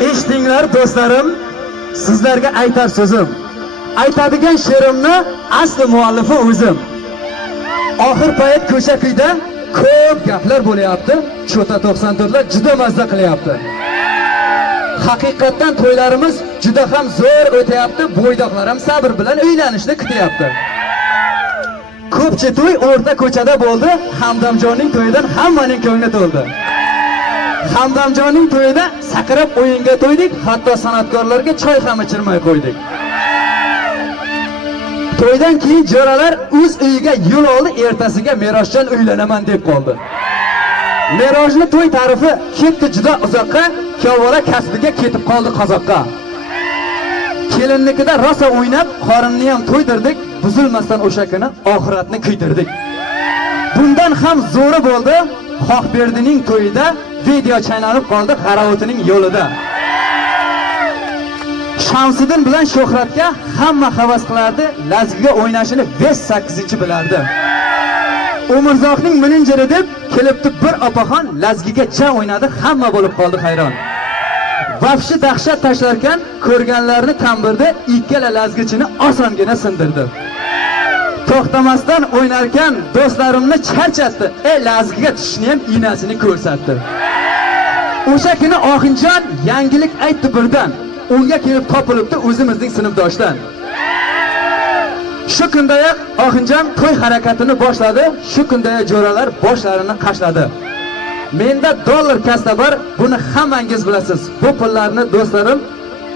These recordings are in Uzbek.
Eshtinglar do'stlarim, sizlarga aytar so'zim. Aytadigan she'rimni asli muallifi o'zim. Oxir payt ko'cha-kuyda ko'p gaplar bo'layapti. Chota 94lar juda mazza qilyapti. Haqiqatdan to'ylarimiz juda ham zo'r o'tayapti. Bo'ydoqlar ham sabr bilan uylanishni kutyapti. Ko'pchi to'y o'rta ko'chada bo'ldi. Hamdamjonning to'yidan hammaning ko'ngli to'ldi. Hamdamjonning to'yida sakrab o'yinga to'ydik, hatto san'atkorlarga choy ham ichirmay qo'ydik. To'ydan keyin jo'ralar o'z uyiga yo'l oldi, ertasiga Merosjon uylanaman deb qoldi. Merojni to'y tarifi ketdi juda uzoqqa, kuyovbola kasbiga ketib qoldi qozoqqa. Kelinnikida rosa o'ynab, qorinni ham to'ydirdik, buzilmasdan o'sha kuni oxiratni kuydirdik. Bundan ham zo'ri bo'ldi, Xohberdining to'yida video chaynalib qoldi g'arovotining yo'lida. Shamsiddin bilan Shuhratga hamma havas qilardi, lazgiga o'ynashini 5-8 bilardi. Umrzoqning menejeri deb kelibdi bir opaxon, lazgiga cha o'ynadi, hamma bo'lib qoldi hayron. Vafshi dahshat tashlarkan, ko'rganlarni tambirdi, ikkala lazgichini osongina sindirdi. To'xtamasdan o'ynarkan do'stlarimni charchatdi, lazgiga tushishni ham iynasini ko'rsatdi. O'sha kuni Oxinjon yangilik aytdi birdan. Unga kelib topilibdi o'zimizning sinfdoshdan. Shu kundayoq Oxinjon to'y harakatini boshladi, shu kundayoq jo'ralar boshlarini qashladi. Menda dollar kasta bor, buni hammangiz bilasiz. Bu pullarni do'stlarim,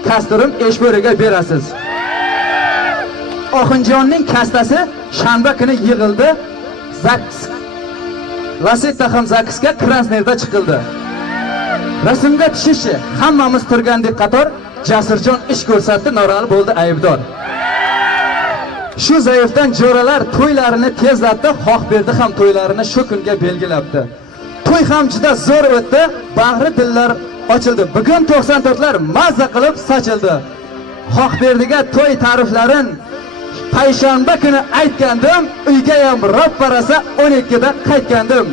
kastirim Eshbo'riga berasiz. Oxinjonning kastasi shanba kuni yig'ildi. Zaks Lasetta ham Zaksga Krasnerda chiqildi. Rasmga tushishi hammamiz turgandek qator Jasurjon ish ko'rsatdi, Norali bo'ldi aybdor. Shu zaifdan jo'ralar to'ylarini tezlatdi, Xohberdi ham to'ylarini shu kunga belgilabdi. To'y ham juda zo'r o'tdi, bag'ri dillar ochildi. Bugun 94lar mazza qilib sochildi. Xohberdiga to'y ta'riflarin payshanba kuni aytgandim, uyga ham ropparasa 12 da qaytgandim.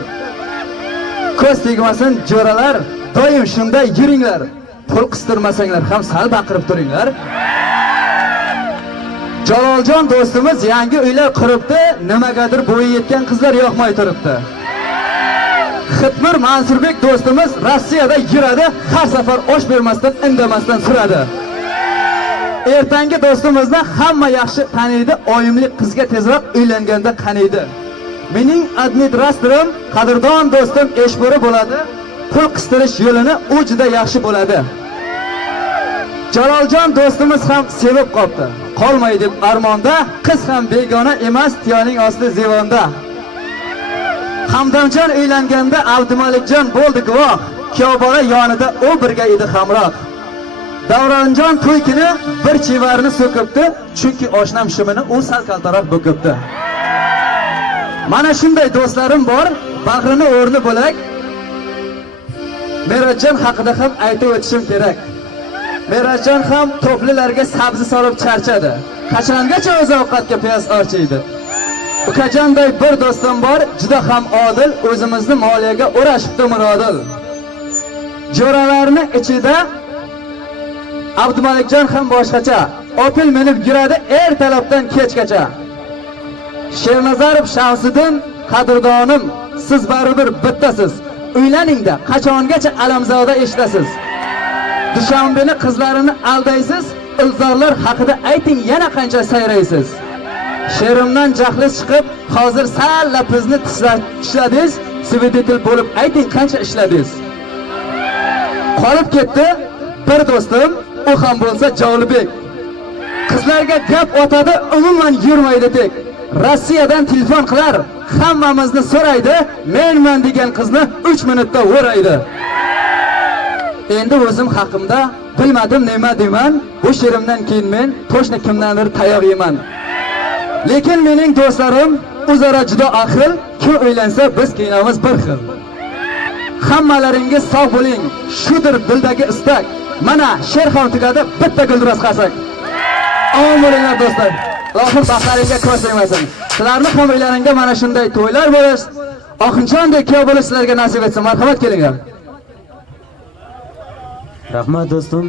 Ko'z tegmasin jo'ralar, doim shunday yuringlar. Pul qistirmasanglar ham sal baqirib turinglar. Jaloljon do'stimiz yangi uylar quribdi, nimagadir bo'yi yetgan qizlar yo'qmay turibdi. Xitmir Mansurbek do'stimiz Rossiyada yuradi, har safar osh bermasdan, indamasdan suradi. Ertangi do'stimizni hamma yaxshi taniydi, oyimlik qizga tezroq uylanganda qaniydi. Mening administratorim, qadrdon do'stim Eshbo'ri bo'ladi. Pul qistirish yo'lini u juda yaxshi bo'ladi. Jaloljon do'stimiz ham sevib qopti. Qolmay deb armonda, qiz ham begona emas, tiyoning osti zevonda. Hamdamjon uylanganda Abdumalikjon bo'ldi guvoh, kuyovbola yonida u birga edi hamroh. Davronjon to'y kuni bir chevarni so'kibdi, chunki oshnam shimini u sal kaltaroq bo'kibdi. Mana shunday do'stlarim bor, bag'rini o'rni bo'lak. Merosjon haqida ham aytib o'tishim kerak. Merosjon ham to'plilarga sabzi solib charchadi. Qachongacha o'z ovqatga piyoz orchiydi. Ukajonday bir do'stim bor, juda ham odil, o'zimizni moliyaga o'rashibdi murodil. Jo'ralarni ichida Abdumalikjon ham boshqacha, Opel minib yuradi ertalabdan kechgacha. Shernazarov Shamsiddin, qadrdonim, siz baribir bittasiz. Uylaningda qachongacha alamzoda eshitasiz. Dushanbeni qizlarini aldaysiz, ilzorlar haqida ayting yana qancha sayraysiz. She'rimdan jahli chiqib, hozir sal lapizni tishladingiz, svetotel bo'lib ayting qancha ishladingiz. Qolib ketdi bir do'stim, u ham bo'lsa Jovlibek. Qizlarga gap otadi, umuman yurmaydi tek. Rossiyadan telefon qilar, hammamizni so'raydi, menman degan qizni 3 minutda o'raydi. Endi o'zim haqimda bilmadim nima deyman, bu she'rimdan keyin men to'shni kimdandir tayoq yeyman. Lekin mening do'stlarim o'zaro juda ahil, kim o'ylansa biz kiyinamiz bir xil. Hammalaringiz sog' bo'ling, shudir dildagi istak. Mana she'r ham tugadi, bitta guldiroz qasak. Omon bo'linglar do'stlar. Allohim baxtlaringga ko'z tegmasin. Sizlarni ham uylaringda mana shunday to'ylar bo'lish, Oxinjondek kuyov bo'lish sizlarga nasib etsin. Marhamat kelinglar. Rahmat do'stim.